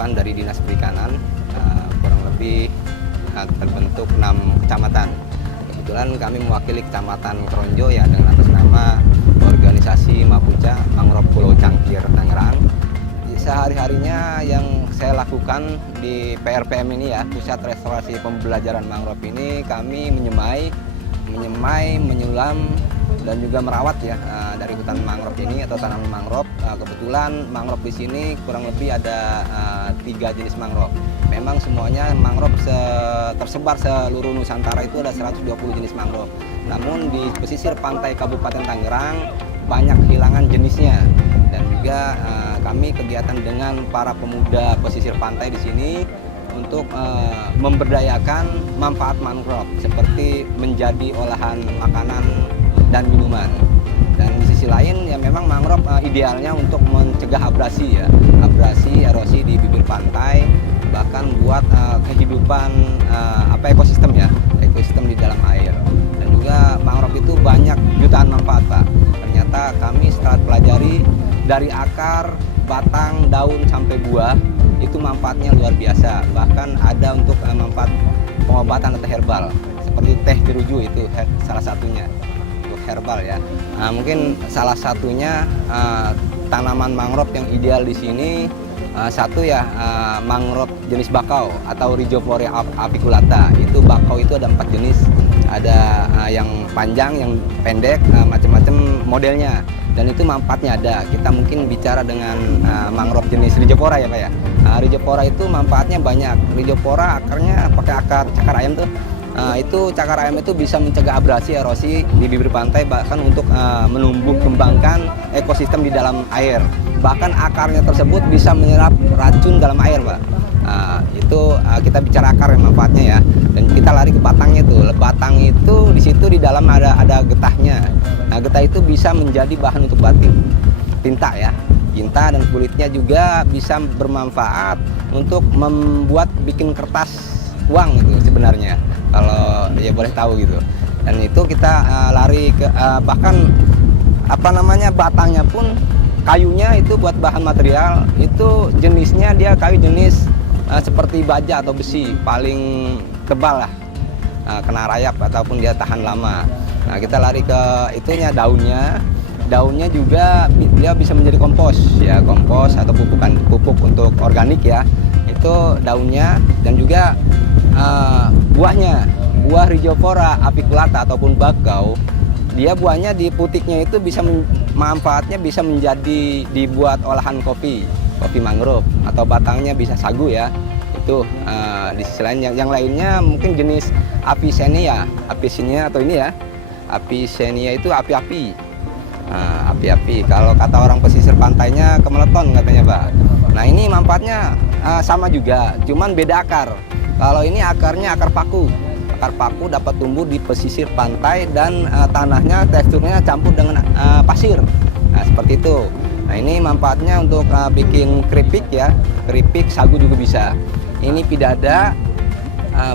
pasukan dari Dinas Perikanan, kurang lebih terbentuk 6 kecamatan. Kebetulan kami mewakili Kecamatan Kronjo ya dengan atas nama organisasi Mapuca Mangrove Pulau Cangkir Tangerang. Sehari-harinya yang saya lakukan di PRPM ini ya, Pusat Restorasi Pembelajaran Mangrove ini, kami menyemai, menyulam dan juga merawat ya dari hutan mangrove ini atau tanaman mangrove. Kebetulan mangrove di sini kurang lebih ada 3 jenis mangrove. Memang semuanya mangrove tersebar seluruh Nusantara itu ada 120 jenis mangrove. Namun di pesisir pantai Kabupaten Tangerang banyak kehilangan jenisnya. Dan juga kami kegiatan dengan para pemuda pesisir pantai di sini untuk memberdayakan manfaat mangrove seperti menjadi olahan makanan dan minuman. Dan di sisi lain ya memang mangrove idealnya untuk mencegah abrasi ya, erosi di bibir pantai, bahkan buat kehidupan ekosistem ya, ekosistem di dalam air. Dan juga mangrove itu banyak jutaan manfaat, Pak. Ternyata kami setelah pelajari dari akar, batang, daun sampai buah itu manfaatnya luar biasa. Bahkan ada untuk manfaat pengobatan atau herbal seperti teh jeruju itu salah satunya untuk herbal ya. Mungkin salah satunya tanaman mangrove yang ideal di sini satu ya mangrove jenis bakau atau Rhizophora apiculata. Itu bakau itu ada 4 jenis. Ada yang panjang, yang pendek, macam-macam modelnya. Dan itu manfaatnya ada. Kita mungkin bicara dengan mangrove jenis Rhizophora ya Pak ya. Rhizophora itu manfaatnya banyak. Rhizophora akarnya pakai akar cakar ayam tuh. Itu cakar ayam itu bisa mencegah abrasi, erosi di bibir pantai, bahkan untuk menumbuh kembangkan ekosistem di dalam air. Bahkan akarnya tersebut bisa menyerap racun dalam air, Pak. Itu kita bicara akar yang manfaatnya ya. Dan kita lari ke batangnya tuh. Batang itu di situ di dalam ada getahnya. Nah, getah itu bisa menjadi bahan untuk batik, tinta ya. Tinta dan kulitnya juga bisa bermanfaat untuk membuat bikin kertas uang gitu sebenarnya. Kalau ya boleh tahu gitu. Dan itu kita lari ke bahkan batangnya pun kayunya itu buat bahan material itu jenisnya dia kayu jenis seperti baja atau besi, paling tebal lah, kena rayap ataupun dia tahan lama. Nah, kita lari ke itunya daunnya juga dia bisa menjadi kompos ya, kompos atau pupuk untuk organik ya. Itu daunnya dan juga buahnya, buah Rhizophora apiculata ataupun bakau, dia buahnya di putiknya itu bisa manfaatnya bisa menjadi dibuat olahan kopi mangrove, atau batangnya bisa sagu ya. Itu di sisi lain yang lainnya mungkin jenis Avicennia atau ini ya. Avicennia itu api-api. Api-api. Kalau kata orang pesisir pantainya kemeleton katanya, Pak. Nah, ini manfaatnya sama juga, cuman beda akar. Kalau ini akarnya akar paku. Akar paku dapat tumbuh di pesisir pantai dan tanahnya teksturnya campur dengan pasir. Nah, seperti itu. Nah, ini manfaatnya untuk bikin keripik ya. Keripik sagu juga bisa. Ini pidada,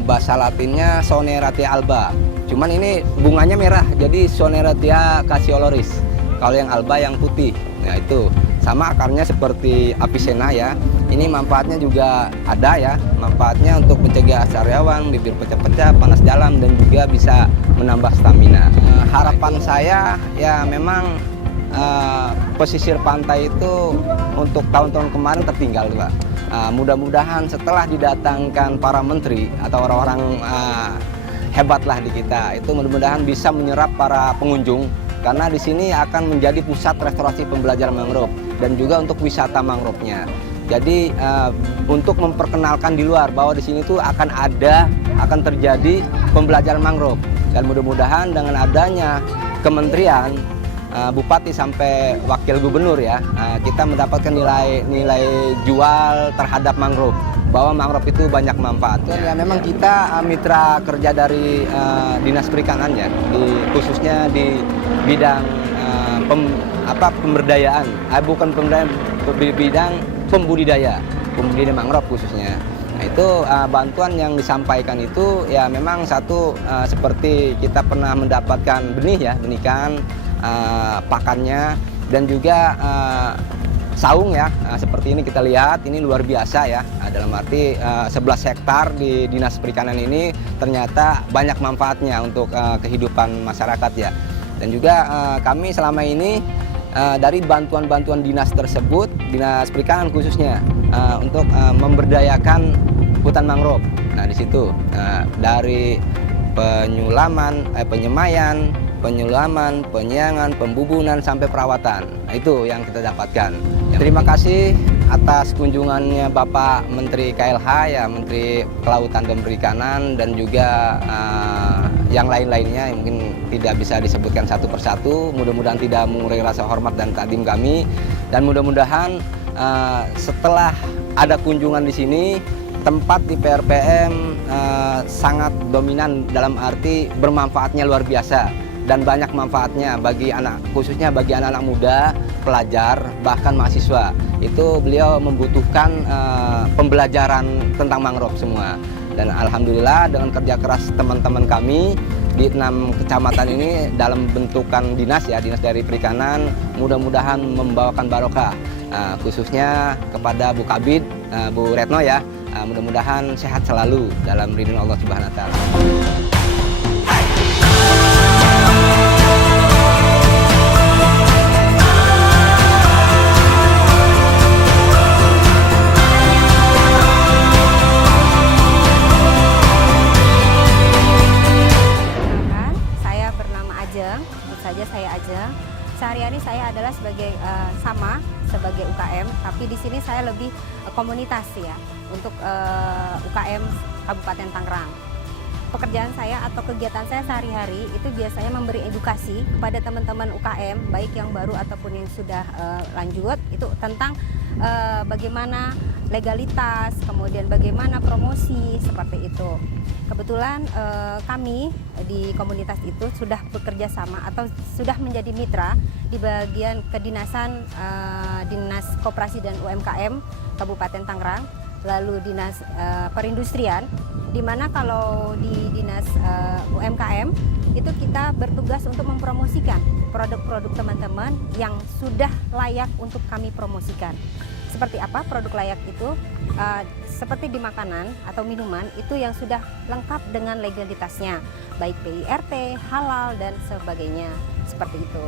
bahasa latinnya Soneratia alba. Cuman ini bunganya merah, jadi Soneratia cassioloris. Kalau yang alba yang putih. Nah, itu sama akarnya seperti Avicennia ya. Ini manfaatnya juga ada ya. Manfaatnya untuk mencegah sariawan, bibir pecah-pecah, panas dalam, dan juga bisa menambah stamina. Harapan saya ya memang pesisir pantai itu untuk tahun-tahun kemarin tertinggal, Pak. Mudah-mudahan setelah didatangkan para menteri atau orang-orang hebatlah di kita, itu mudah-mudahan bisa menyerap para pengunjung, karena di sini akan menjadi pusat restorasi pembelajaran mangrove dan juga untuk wisata mangrove-nya. Jadi untuk memperkenalkan di luar bahwa di sini tuh akan terjadi pembelajaran mangrove, dan mudah-mudahan dengan adanya kementerian, bupati sampai wakil gubernur ya, kita mendapatkan nilai jual terhadap mangrove, bahwa mangrove itu banyak manfaat. Ya memang kita mitra kerja dari Dinas Perikanan ya, khususnya di bidang pemberdayaan, bukan pemberdayaan, bidang pembudidaya mangrove khususnya. Nah, itu bantuan yang disampaikan itu ya memang satu seperti kita pernah mendapatkan benikan, pakannya, dan juga saung ya, seperti ini kita lihat, ini luar biasa ya, dalam arti 11 hektar di Dinas Perikanan ini ternyata banyak manfaatnya untuk kehidupan masyarakat ya. Dan juga kami selama ini dari bantuan-bantuan dinas tersebut, Dinas Perikanan khususnya, untuk memberdayakan hutan mangrove. Nah di situ dari penyulaman, penyemaian, penyulaman, penyiangan, pembubunan sampai perawatan. Nah, itu yang kita dapatkan. Terima kasih atas kunjungannya Bapak Menteri KLH ya, Menteri Kelautan dan Perikanan, dan juga yang lain-lainnya yang mungkin tidak bisa disebutkan satu persatu. Mudah-mudahan tidak mengurangi rasa hormat dan takdim kami, dan mudah-mudahan setelah ada kunjungan di sini, tempat di PRPM sangat dominan dalam arti bermanfaatnya luar biasa dan banyak manfaatnya bagi anak, khususnya bagi anak-anak muda, pelajar, bahkan mahasiswa. Itu beliau membutuhkan pembelajaran tentang mangrove semua. Dan alhamdulillah dengan kerja keras teman-teman kami di 6 kecamatan ini dalam bentukan dinas ya, Dinas dari Perikanan, mudah-mudahan membawakan barokah, khususnya kepada Bu Kabid, Bu Retno ya, mudah-mudahan sehat selalu dalam ridho Allah Subhanahu wa Ta'ala. Saya Ajeng. Sehari-hari saya adalah sebagai UKM, tapi di sini saya lebih komunitas ya untuk UKM Kabupaten Tangerang. Pekerjaan saya atau kegiatan saya sehari-hari itu biasanya memberi edukasi kepada teman-teman UKM, baik yang baru ataupun yang sudah lanjut, itu tentang bagaimana legalitas, kemudian bagaimana promosi, seperti itu. Kebetulan kami di komunitas itu sudah bekerja sama atau sudah menjadi mitra di bagian kedinasan Dinas Koperasi dan UMKM Kabupaten Tangerang, lalu Dinas Perindustrian, di mana kalau di Dinas UMKM itu kita bertugas untuk mempromosikan produk-produk teman-teman yang sudah layak untuk kami promosikan. Seperti apa produk layak itu? Seperti di makanan atau minuman itu yang sudah lengkap dengan legalitasnya, baik PIRT, halal, dan sebagainya, seperti itu.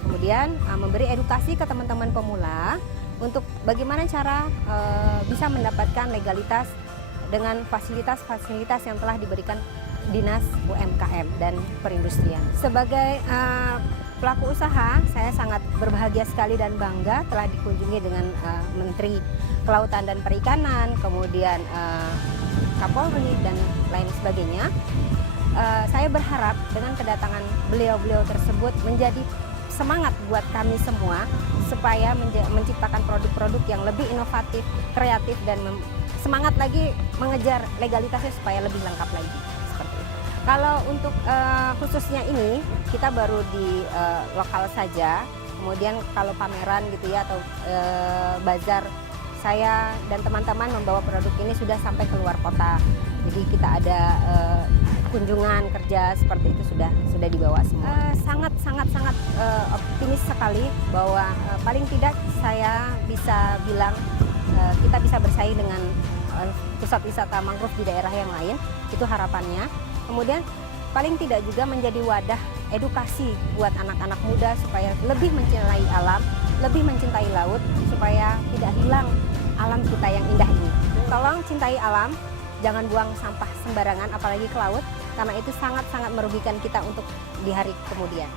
Kemudian memberi edukasi ke teman-teman pemula untuk bagaimana cara bisa mendapatkan legalitas dengan fasilitas-fasilitas yang telah diberikan Dinas UMKM dan Perindustrian. Sebagai pelaku usaha, saya sangat berbahagia sekali dan bangga telah dikunjungi dengan Menteri Kelautan dan Perikanan, kemudian Kapolri dan lain sebagainya. Saya berharap dengan kedatangan beliau-beliau tersebut menjadi semangat buat kami semua supaya menciptakan produk-produk yang lebih inovatif, kreatif, dan semangat lagi mengejar legalitasnya supaya lebih lengkap lagi. Seperti itu. Kalau untuk khususnya ini kita baru di lokal saja. Kemudian kalau pameran gitu ya atau bazar, saya dan teman-teman membawa produk ini sudah sampai keluar kota. Jadi kita ada kunjungan kerja seperti itu sudah dibawa semua. Sangat optimis sekali bahwa paling tidak saya bisa bilang kita bisa bersaing dengan pusat wisata mangrove di daerah yang lain. Itu harapannya. Kemudian paling tidak juga menjadi wadah edukasi buat anak-anak muda supaya lebih mencintai alam, lebih mencintai laut, supaya tidak hilang alam kita yang indah ini. Tolong cintai alam, jangan buang sampah sembarangan apalagi ke laut, karena itu sangat-sangat merugikan kita untuk di hari kemudian.